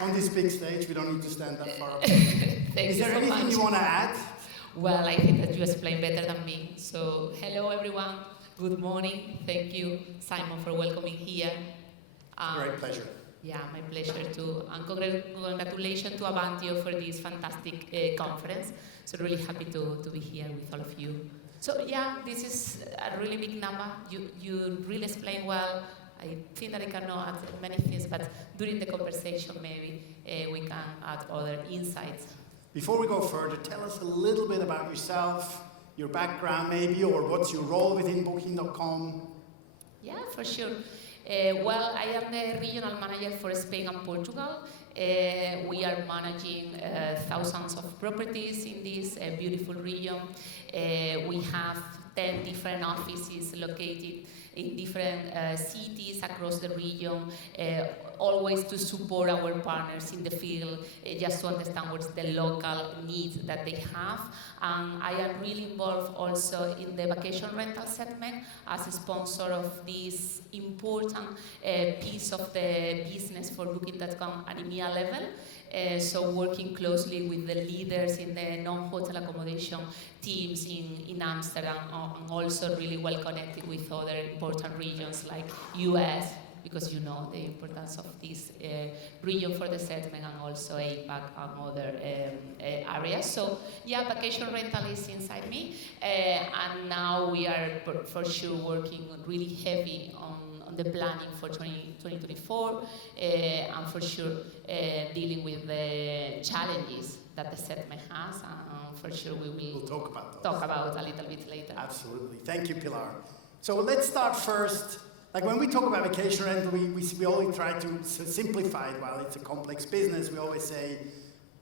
on this big stage. We don't need to stand that far away. Is there anything you want to add? Well, I think that you explained better than me. So, hello everyone. Good morning. Thank you, Simon, for welcoming here. Great pleasure. Yeah, my pleasure too. And congratulations to Avantio for this fantastic conference. So really happy to be here with all of you. So yeah, this is a really big number. You really explained well. I think that I cannot add many things, but during the conversation maybe we can add other insights. Before we go further, tell us a little bit about yourself, your background maybe, or what's your role within Booking.com? Yeah, for sure. Well, I am the regional manager for Spain and Portugal. We are managing thousands of properties in this beautiful region. We have 10 different offices located in different cities across the region, always to support our partners in the field, just to understand what's the local needs that they have. And I am really involved also in the vacation rental segment as a sponsor of this important piece of the business for Booking.com at EMEA level. So working closely with the leaders in the non-hotel accommodation teams in Amsterdam, and also really well connected with other important regions like US, because you know the importance of this region for the segment, and also APAC and other areas. So yeah, vacation rental is inside me, and now we are for sure working really heavy on the planning for 2024, and for sure dealing with the challenges that the segment has, and for sure we'll talk about a little bit later. Absolutely. Thank you, Pilar. So let's start first. Like when we talk about vacation rental, we always try to simplify it. While it's a complex business, we always say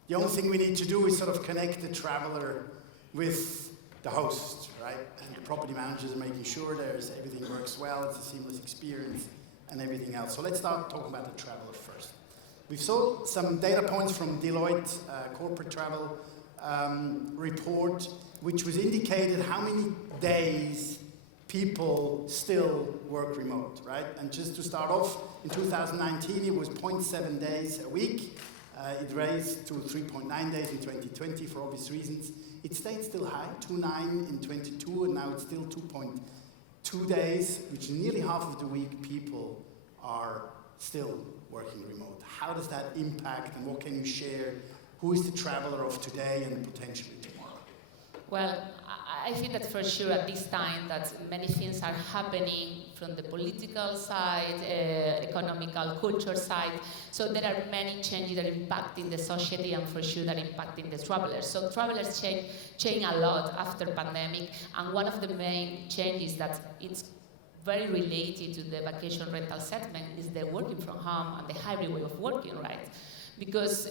the only thing we need to do is sort of connect the traveler with the host, right? And the property managers are making sure everything works well, it's a seamless experience, and everything else. So let's start talking about the traveler first. We saw some data points from Deloitte corporate travel report, which was indicated how many days people still work remote, right? And just to start off, in 2019 it was 0.7 days a week. It raised to 3.9 days in 2020 for obvious reasons. It stayed still high, 2.9 in 22, and now it's still 2.2 days, which is nearly half of the week people are still working remote. How does that impact, and what can you share? Who is the traveler of today and potentially tomorrow? Well, I think that for sure at this time that many things are happening from the political side, economical, culture side. So there are many changes that are impacting the society, and for sure that are impacting the travelers. So travelers change a lot after pandemic, and one of the main changes that it's very related to the vacation rental segment is the working from home and the hybrid way of working, right? Because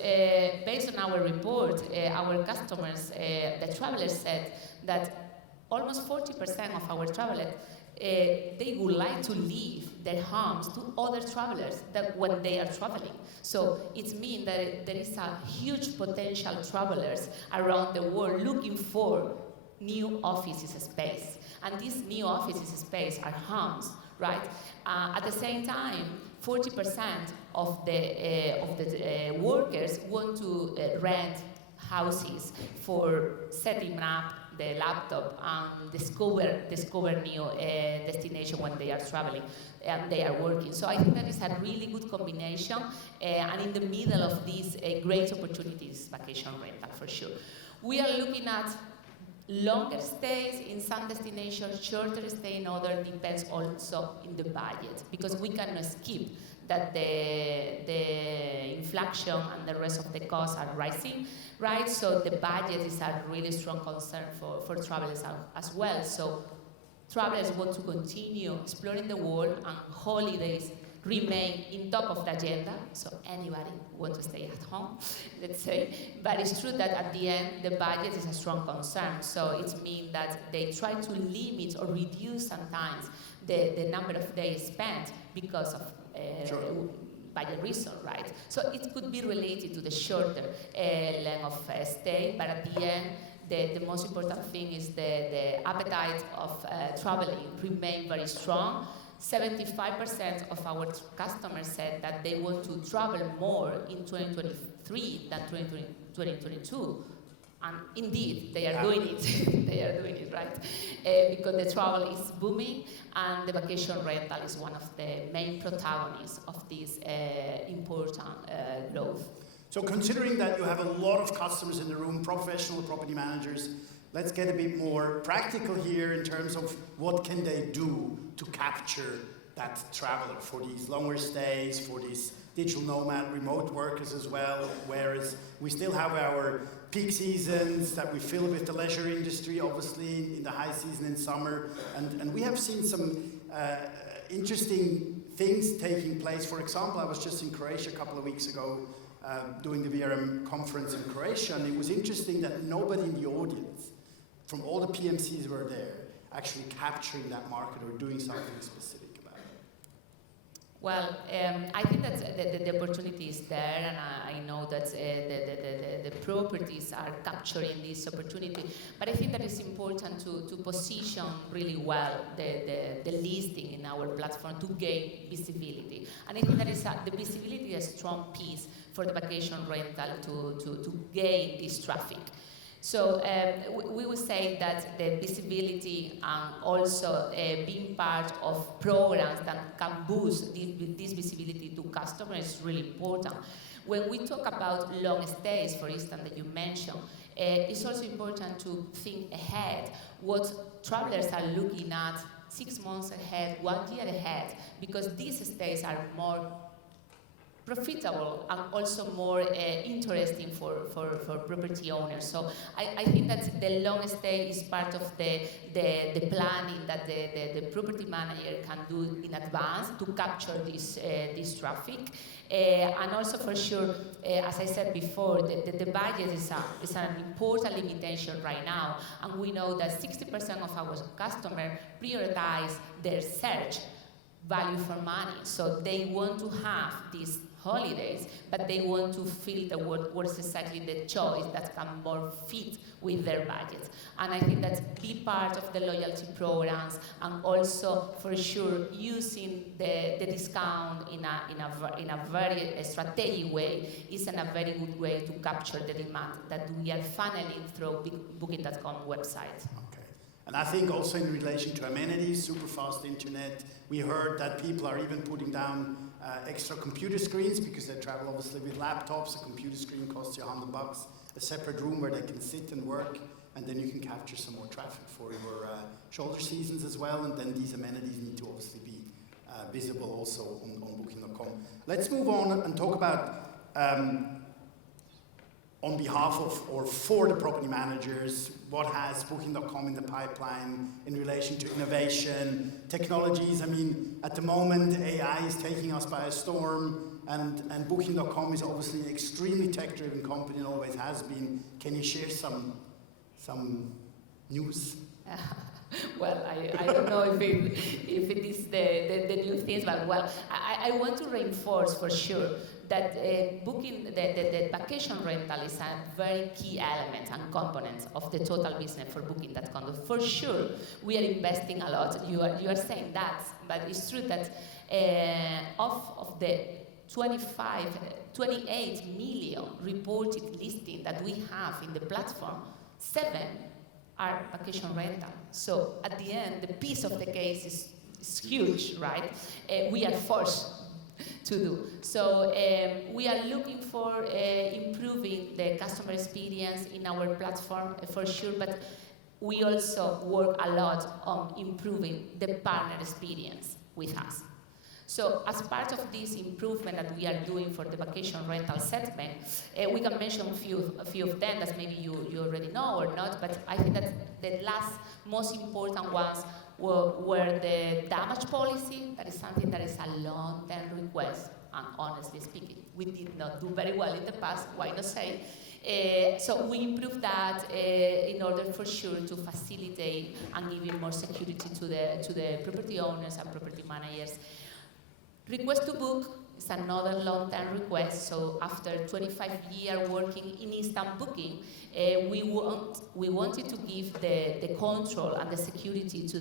based on our report, our customers, the travelers said that almost 40% of our travelers, they would like to leave their homes to other travelers that when they are traveling. So it means that there is a huge potential travelers around the world looking for new offices space. And these new offices space are homes, right? At the same time, 40% of the workers want to rent houses for setting up the laptop and discover new destination when they are traveling and they are working. So I think that is a really good combination, and in the middle of these great opportunities, vacation rental for sure. We are looking at longer stays in some destinations, shorter stay in others, depends also in the budget, because we cannot skip that the inflation and the rest of the costs are rising, right? So the budget is a really strong concern for travelers as well. So travelers want to continue exploring the world, and holidays remain in top of the agenda, so anybody wants to stay at home, let's say. But it's true that at the end, the budget is a strong concern, so it means that they try to limit or reduce sometimes the number of days spent because of budget reason, right? So it could be related to the shorter length of stay, but at the end, the most important thing is the appetite of traveling remain very strong. 75% of our customers said that they want to travel more in 2023 than 2022. And indeed, they are doing it. They are doing it, right? Because the travel is booming, and the vacation rental is one of the main protagonists of this important growth. So considering that you have a lot of customers in the room, professional property managers, let's get a bit more practical here in terms of what can they do to capture that traveler for these longer stays, for these digital nomad remote workers as well, whereas we still have our peak seasons that we fill with the leisure industry, obviously in the high season in summer, and we have seen some interesting things taking place. For example, I was just in Croatia a couple of weeks ago doing the VRM conference in Croatia, and it was interesting that nobody in the audience from all the PMCs were there actually capturing that market or doing something specific about it. Well, I think that the opportunity is there, and I know that the properties are capturing this opportunity. But I think that it's important to position really well the listing in our platform to gain visibility. And I think that the visibility is a strong piece for the vacation rental to gain this traffic. So we would say that the visibility and also being part of programs that can boost this visibility to customers is really important. When we talk about long stays, for instance, that you mentioned, it's also important to think ahead what travelers are looking at 6 months ahead, 1 year ahead, because these stays are more profitable and also more interesting for property owners. So I think that the long stay is part of the planning that the property manager can do in advance to capture this traffic. And also for sure, as I said before, the budget is an important limitation right now, and we know that 60% of our customers prioritize their search value for money. So they want to have these holidays, but they want to filter what's exactly the choice that can more fit with their budget. And I think that be part of the loyalty programs, and also for sure using the discount in a very strategic way is a very good way to capture the demand that we are funneling through Booking.com website. Okay. And I think also in relation to amenities, super fast internet, we heard that people are even putting down extra computer screens because they travel obviously with laptops. A computer screen costs you $100, a separate room where they can sit and work, and then you can capture some more traffic for your shoulder seasons as well. And then these amenities need to obviously be visible also on Booking.com. Let's move on and talk about on behalf of or for the property managers, what has Booking.com in the pipeline in relation to innovation, technologies? I mean, at the moment, AI is taking us by a storm, and Booking.com is obviously an extremely tech-driven company and always has been. Can you share some news? Well, I don't know if it is the new things, but well, I want to reinforce for sure that the vacation rental is a very key element and component of the total business for Booking.com. For sure, we are investing a lot. You are saying that, but it's true that of the 28 million reported listing that we have in the platform, 7 are vacation rental. So at the end, the piece of the case is huge, right? We are forced to do. So we are looking for improving the customer experience in our platform for sure, but we also work a lot on improving the partner experience with us. So as part of this improvement that we are doing for the vacation rental segment, we can mention a few of them that maybe you already know or not, but I think that the last most important ones were the damage policy. That is something that is a long-term request, and honestly speaking, we did not do very well in the past, why not say? So we improved that in order for sure to facilitate and give more security to the property owners and property managers. Request to book It's another long-term request. So after 25 years working in instant booking, we wanted to give the control and the security to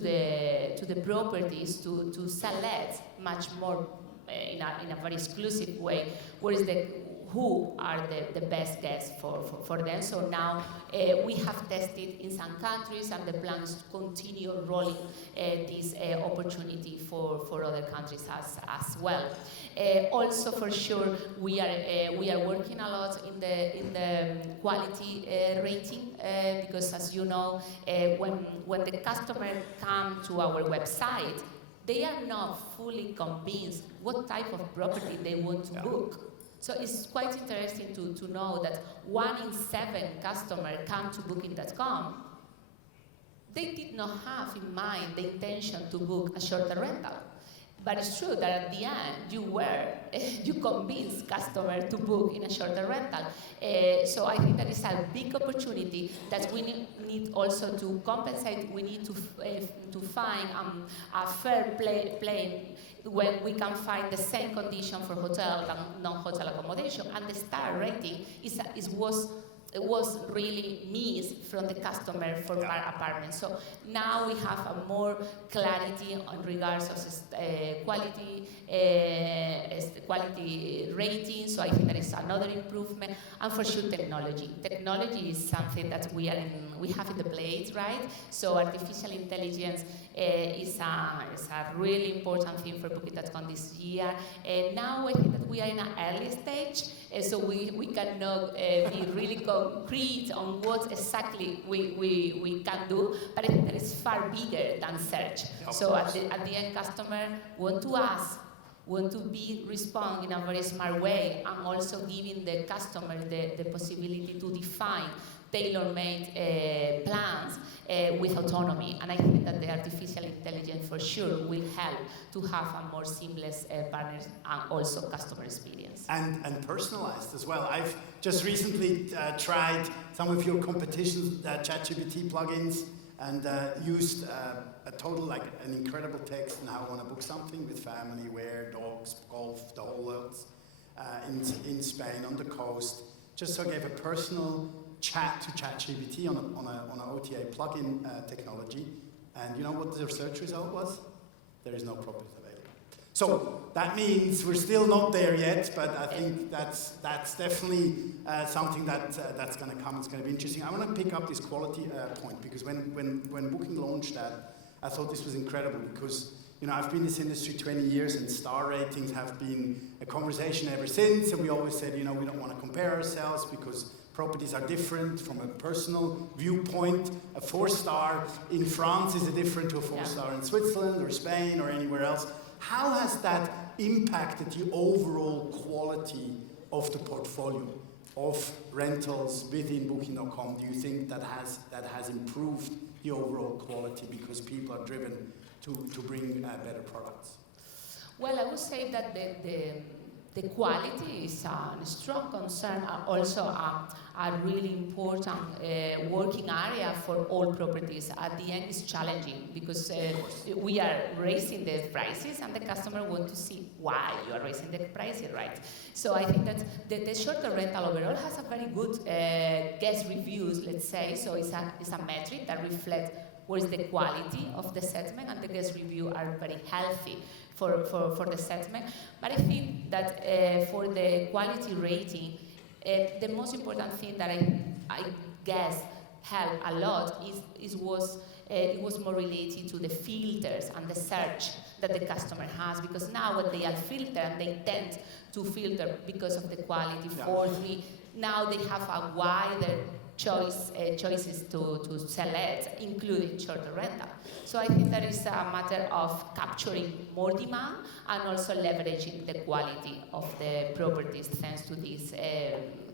the properties to select much more in a very exclusive way. Who are the best guests for them. So now we have tested in some countries, and the plans to continue rolling this opportunity for other countries as well. Also, for sure, we are working a lot in the quality rating because, as you know, when the customer come to our website, they are not fully convinced what type of property they want to book. So it's quite interesting to know that 1 in 7 customers come to booking.com. They did not have in mind the intention to book a shorter rental. But it's true that at the end, you convince customers to book in a shorter rental. So I think that is a big opportunity that we need also to compensate. We need to find a fair play when we can find the same condition for hotel and non-hotel accommodation. And the star rating was really missed from the customer for our apartment. So now we have a more clarity on regards of quality rating. So I think that is another improvement. And for sure, technology. Technology is something that we have in the plate, right? So artificial intelligence is a really important thing for Booking.com this year. Now I think that we are in an early stage, so we cannot be really concrete on what exactly we can do, but I think that is far bigger than search. So at the end, customer want to ask, want to respond in a very smart way, and also giving the customer the possibility to define tailor-made plans with autonomy. And I think that the artificial intelligence for sure will help to have a more seamless partners and also customer experience. And personalized as well. I've just recently tried some of your competition ChatGPT plugins and used a total, an incredible text on how I want to book something with family, where, dogs, golf, the whole world, in Spain, on the coast. Just so I gave a personal chat to ChatGPT on an OTA plugin technology, and you know what the search result was? There is no property available. So that means we're still not there yet, but I think that's definitely something that's going to come. It's going to be interesting. I want to pick up this quality point, because when Booking launched that, I thought this was incredible, because I've been in this industry 20 years, and star ratings have been a conversation ever since, and we always said, we don't want to compare ourselves because properties are different from a personal viewpoint. A 4-star in France is different to a 4-star in Switzerland or Spain or anywhere else. How has that impacted the overall quality of the portfolio of rentals within Booking.com? Do you think that has improved the overall quality because people are driven to bring better products? Well, I would say that the quality is a strong concern, also a really important working area for all properties. At the end, it's challenging because we are raising the prices, and the customer wants to see why you are raising the prices, right? So I think that the shorter rental overall has a very good guest reviews, let's say. So it's a metric that reflects what is the quality of the settlement, and the guest review are very healthy for the settlement. But I think that for the quality rating, the most important thing that I guess helped a lot it was more related to the filters and the search that the customer has, because now when they are filtered, they tend to filter because of the quality. Fourthly, now they have a wider choices to select, including shorter rental. So I think that is a matter of capturing more demand and also leveraging the quality of the properties thanks to this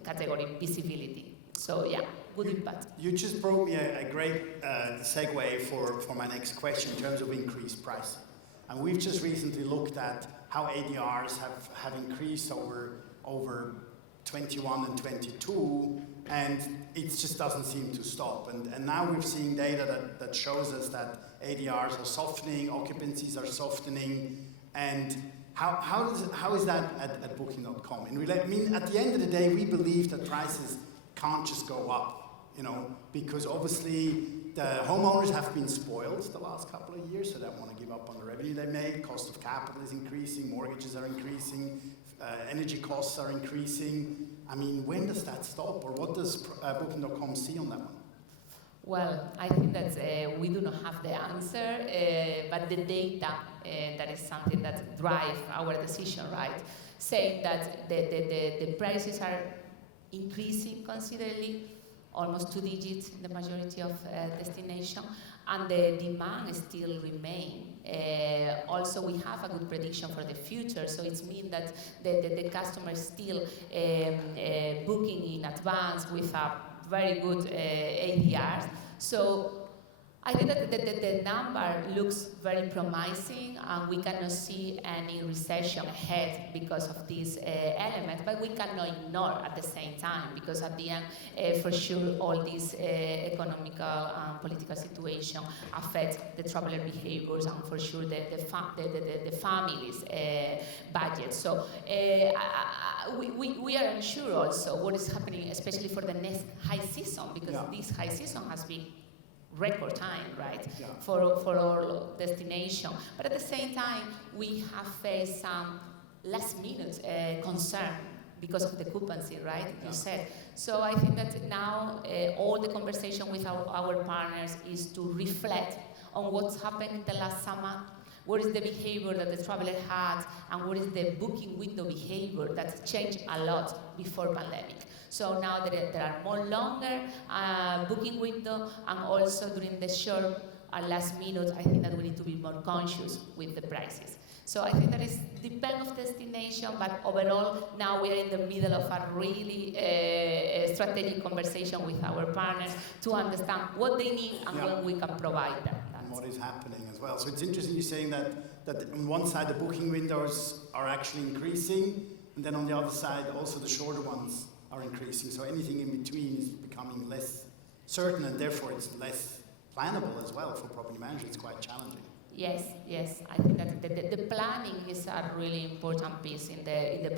category visibility. So yeah, good impact. You just brought me a great segue for my next question in terms of increased pricing. And we've just recently looked at how ADRs have increased over 21 and 22, and it just doesn't seem to stop. And now we're seeing data that shows us that ADRs are softening, occupancies are softening, and How is that at Booking.com? And I mean, at the end of the day, we believe that prices can't just go up, you know, because obviously the homeowners have been spoiled the last couple of years, so they don't want to give up on the revenue they made. Cost of capital is increasing, mortgages are increasing, energy costs are increasing. I mean, when does that stop, or what does Booking.com see on that one? Well, I think that we do not have the answer, but the data, that is something that drives our decision, right? Saying that the prices are increasing considerably, almost 2 digits in the majority of destinations, and the demand still remains. Also, we have a good prediction for the future, so it means that the customers still booking in advance with a very good ADR. So I think that the number looks very promising, and we cannot see any recession ahead because of this element, but we cannot ignore at the same time, because at the end, for sure, all these economical and political situation affect the traveler behaviors, and for sure the families' budget. So we are unsure also what is happening, especially for the next high season, because this high season has been record time, right, for all destination. But at the same time, we have faced some last minute concern because of the occupancy, right, you said. So I think that now all the conversation with our partners is to reflect on what's happened in the last summer, what is the behavior that the traveler had, and what is the booking window behavior that changed a lot before pandemic. So now there are more longer booking window, and also during the short and last minute, I think that we need to be more conscious with the prices. So I think that is depend of destination, but overall now we are in the middle of a really strategic conversation with our partners to understand what they need and when we can provide them. And what is happening as well. So it's interesting you're saying that on one side the booking windows are actually increasing, and then on the other side also the shorter ones are increasing. So anything in between is becoming less certain, and therefore it's less plannable as well for property managers. It's quite challenging. Yes. I think that the planning is a really important piece in the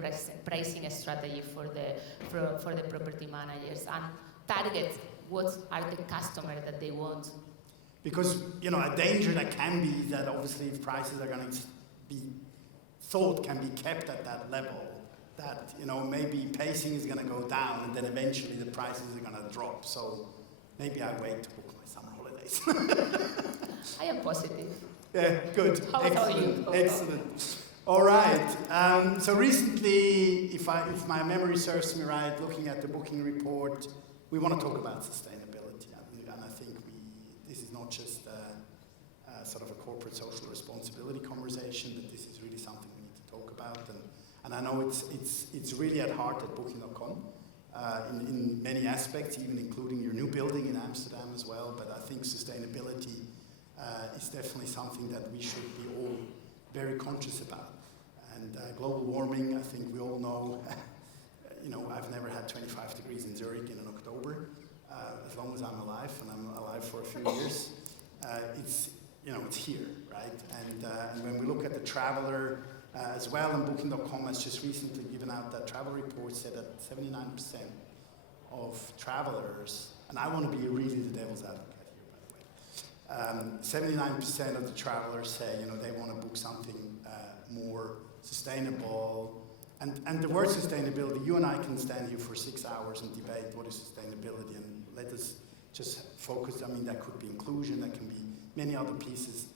pricing strategy for the property managers, and target what are the customers that they want. Because, you know, a danger that can be that obviously if prices are going to be thought can be kept at that level, that, you know, maybe pacing is going to go down and then eventually the prices are going to drop. So maybe I wait to book my summer holidays. I am positive. Yeah, good. How about you? Excellent. All right. So recently, if my memory serves me right, looking at the booking report, we want to talk about sustainability. And I think this is not just sort of a corporate social responsibility conversation, but this is really something we need to talk about. And I know it's really at heart at Booking.com in many aspects, even including your new building in Amsterdam as well. But I think sustainability is definitely something that we should be all very conscious about. And global warming, I think we all know, you know, I've never had 25 degrees in Zurich in October, as long as I'm alive, and I'm alive for a few years. It's, you know, it's here, right? And when we look at the traveler as well, and Booking.com has just recently given out that travel report said that 79% of travelers, and I want to be really the devil's advocate here, by the way, 79% of the travelers say, you know, they want to book something more sustainable. And the word sustainability, you and I can stand here for 6 hours and debate what is sustainability, and let us just focus. I mean, that could be inclusion, that can be many other pieces,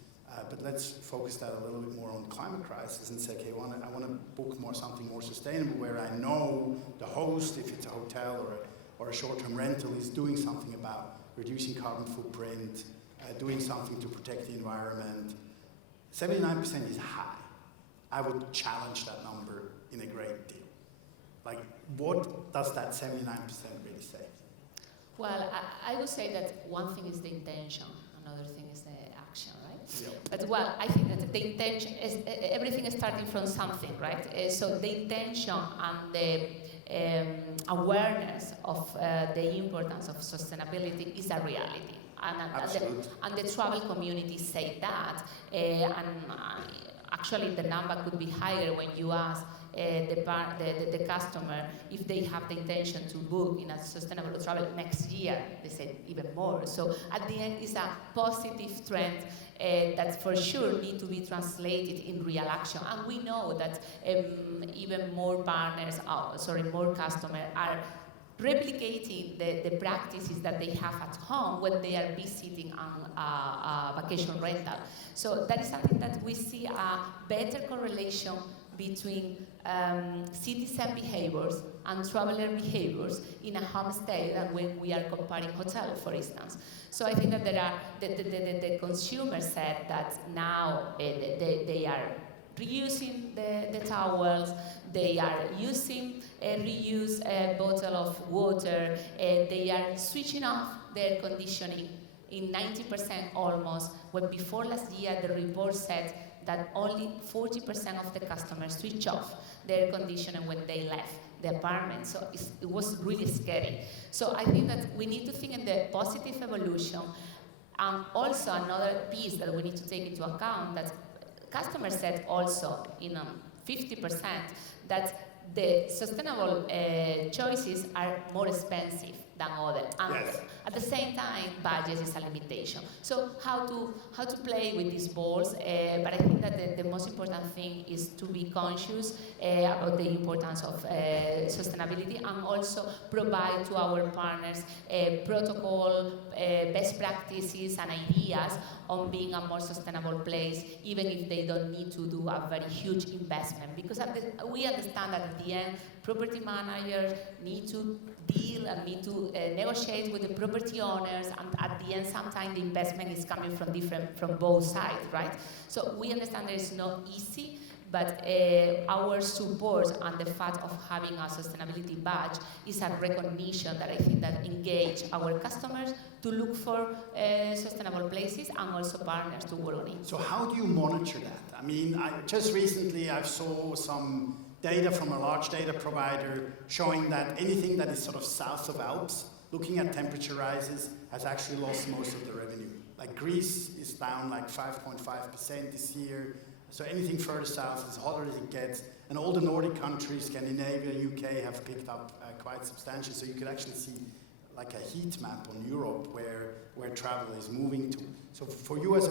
but let's focus that a little bit more on the climate crisis and say, okay, I want to book something more sustainable, where I know the host, if it's a hotel or a short-term rental, is doing something about reducing carbon footprint, doing something to protect the environment. 79% is high. I would challenge that number in a great deal. Like, what does that 79% really say? Well, I would say that one thing is the intention, another thing is the action, right? Yep. But well, I think that the intention is everything is starting from something, right? So the intention and the awareness of the importance of sustainability is a reality. And the travel community say that, and Actually, the number could be higher when you ask the customer if they have the intention to book in a sustainable travel next year. They said even more. So at the end, it's a positive trend that for sure need to be translated in real action. And we know that even more partners, more customers are replicating the practices that they have at home when they are visiting a vacation rental. So that is something that we see a better correlation between citizen behaviors and traveler behaviors in a homestay than when we are comparing hotels, for instance. So I think that there are the consumer said that now they are reusing the towels, they are using reuse a bottle of water, they are switching off their air conditioning in 90% almost, when before last year the report said that only 40% of the customers switch off their air conditioning when they left the apartment. So it was really scary. So I think that we need to think in the positive evolution. And also another piece that we need to take into account, that customers said also in 50% that the sustainable choices are more expensive than others. And yes. At the same time, budget is a limitation. So how to play with these balls? But I think that the most important thing is to be conscious about the importance of sustainability, and also provide to our partners protocol, best practices and ideas on being a more sustainable place, even if they don't need to do a very huge investment. Because we understand that at the end, property managers need to deal and need to negotiate with the property owners, and at the end, sometimes the investment is coming from both sides, right? So we understand there is no easy, but our support and the fact of having a sustainability badge is a recognition that I think that engage our customers to look for sustainable places and also partners to work on it. So how do you monitor that? I mean, just recently I saw some data from a large data provider showing that anything that is sort of south of Alps, looking at temperature rises, has actually lost most of the revenue. Like Greece is down like 5.5% this year. So anything further south, as hotter as it gets, and all the Nordic countries, Scandinavia, UK, have picked up quite substantially. So you could actually see like a heat map on Europe where travel is moving to. So for you as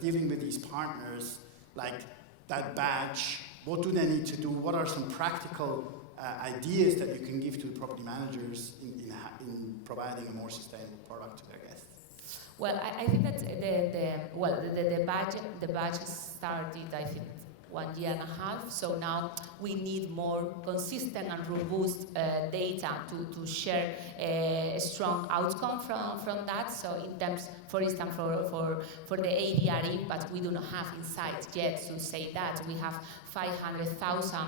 dealing with these partners, like that badge, what do they need to do? What are some practical ideas that you can give to the property managers in providing a more sustainable product to their guests? Well, I think that the badge started, I think, 1.5 years. So now we need more consistent and robust data to share a strong outcome from that. So in terms, for instance, for the ADR impact, we do not have insights yet to say that. We have 500,000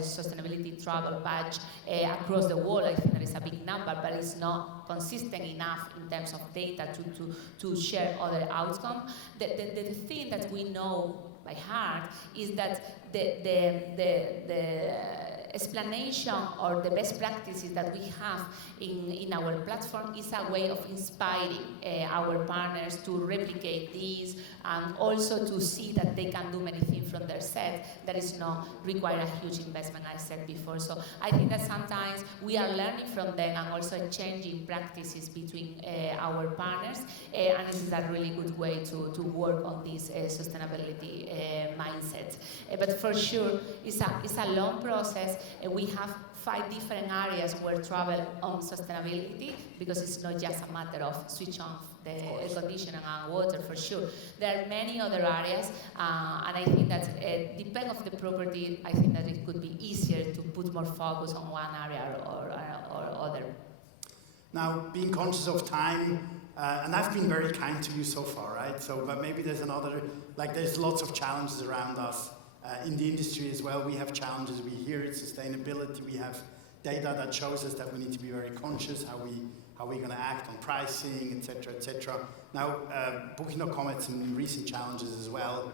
sustainability travel badge across the world. I think that is a big number, but it's not consistent enough in terms of data to share other outcomes. The thing that we know by heart is that the explanation or the best practices that we have in our platform is a way of inspiring our partners to replicate these, and also to see that they can do many things from their set that is not require a huge investment, I said before. So I think that sometimes we are learning from them and also changing practices between our partners, and this is a really good way to work on this sustainability mindset. But for sure, it's a long process. We have 5 different areas where travel on sustainability, because it's not just a matter of switch off the air conditioning and water, for sure. There are many other areas, and I think that depending on the property, I think that it could be easier to put more focus on one area or other. Now, being conscious of time, and I've been very kind to you so far, right? So, but maybe there's another, like there's lots of challenges around us. In the industry as well, we have challenges. We hear it, sustainability. We have data that shows us that we need to be very conscious how we're going to act on pricing, etc., etc. Now, Booking.com had some recent challenges as well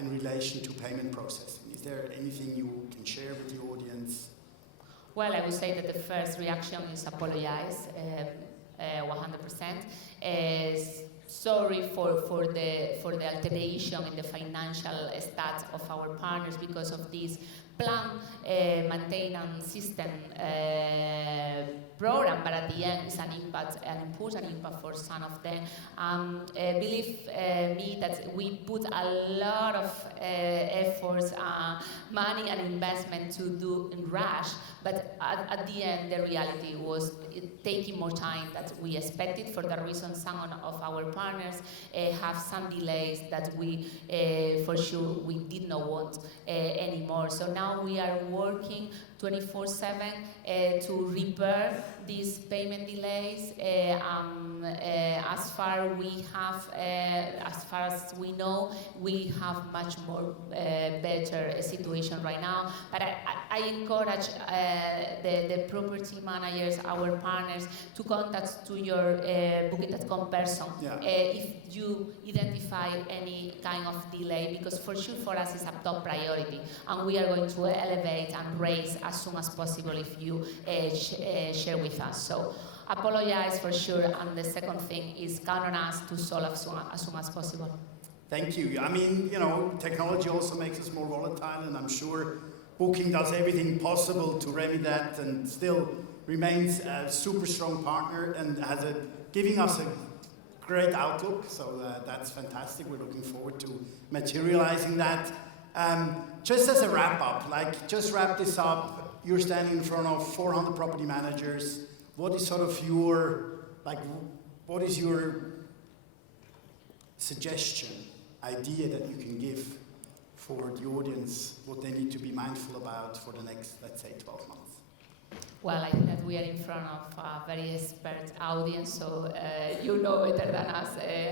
in relation to payment processing. Is there anything you can share with the audience? Well, I would say that the first reaction is apologize, 100%. sorry for the alteration in the financial stats of our partners because of this plan maintenance system program, but at the end it's an important impact for some of them. Believe me that we put a lot of efforts, money and investment to do in rush, but at the end the reality was taking more time than we expected. For that reason, some of our partners have some delays that we for sure we did not want anymore. So now we are working 24/7 to repair these payment delays. As far as we know, we have much more better situation right now. But I encourage the property managers, our partners, to contact to your Booking.com person if you identify any kind of delay, because for sure for us it's a top priority, and we are going to elevate and raise as soon as possible if you share with us. So apologize for sure, and the second thing is count on us to solve as soon as possible. Thank you. I mean, technology also makes us more volatile, and I'm sure Booking does everything possible to remedy that and still remains a super strong partner and giving us a great outlook. So that's fantastic. We're looking forward to materializing that. Just as a wrap up, just wrap this up. You're standing in front of 400 property managers. What is sort of what is your suggestion, idea that you can give for the audience, what they need to be mindful about for the next, let's say, 12 months? Well, I think that we are in front of a very expert audience, so you know better than us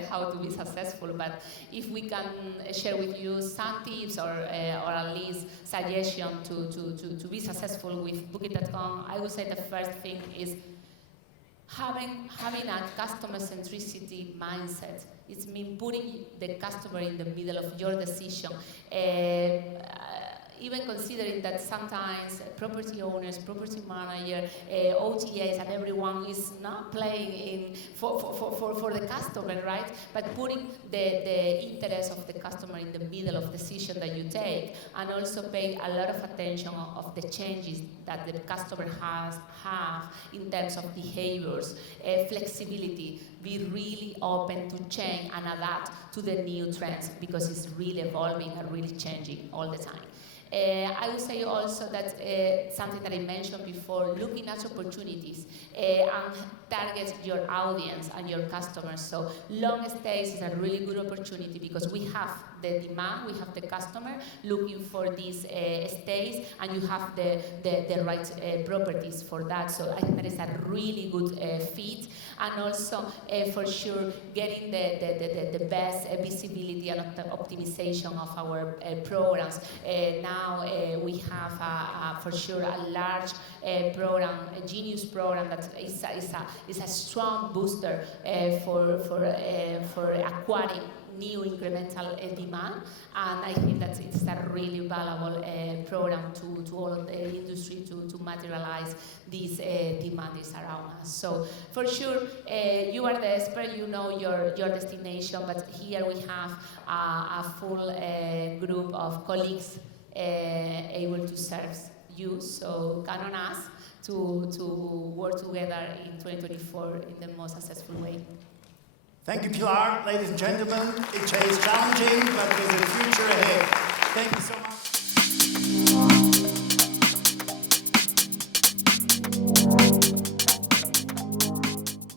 how to be successful. But if we can share with you some tips or at least suggestion to be successful with Booking.com, I would say the first thing is having a customer centricity mindset. It's mean putting the customer in the middle of your decision. Even considering that sometimes property owners, property manager, OTAs, and everyone is not playing for the customer, right? But putting the interest of the customer in the middle of the decision that you take, and also pay a lot of attention of the changes that the customer have in terms of behaviors, flexibility. Be really open to change and adapt to the new trends, because it's really evolving and really changing all the time. I would say also that something that I mentioned before, looking at opportunities and target your audience and your customers. So long stays is a really good opportunity because we have the demand, we have the customer looking for these stays, and you have the right properties for that. So I think that is a really good fit, and also for sure getting the best visibility and optimization of our programs. Now we have for sure a large program, a Genius program that is a strong booster for acquiring new incremental demand, and I think that it's a really valuable program to all of the industry to materialize these demands around us. So for sure, you are the expert, you know your destination, but here we have a full group of colleagues able to serve you. So count on us to work together in 2024 in the most successful way. Thank you, Pilar. Ladies and gentlemen, it is challenging, but there's a future ahead. Thank you so much.